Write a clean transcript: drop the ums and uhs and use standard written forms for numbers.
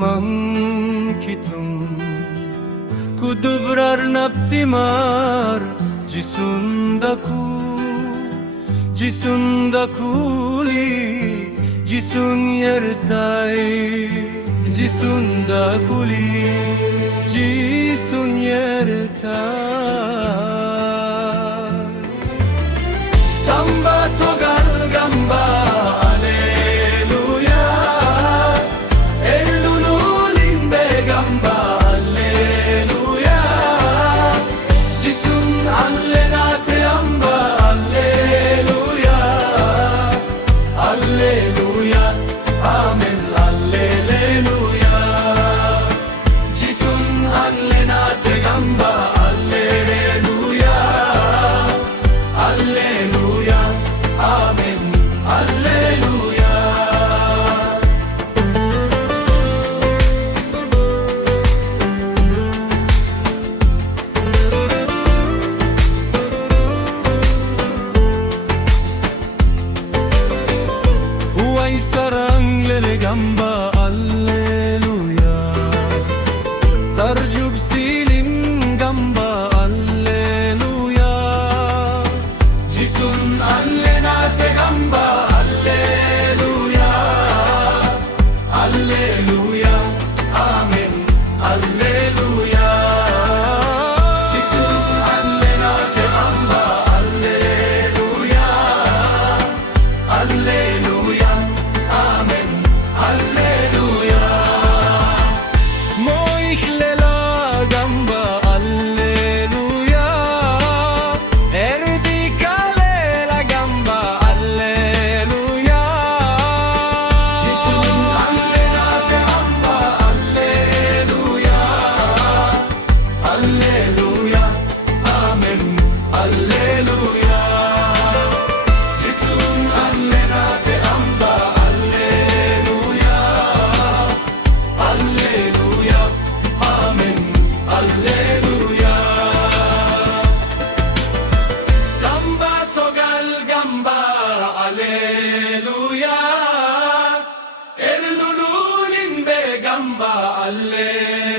zaman kitum kudubrar naptimar jisundakuli jisun yertai jisundakuli jisun yertai tamba togal gamba sarang lele gamba alleluia tarjub silim gamba alleluia jisun allena te gamba alleluia alleluia amen alleluia jisun allena te gamba alleluia alleluia Alleluia, erlululin be gamba, alleluia.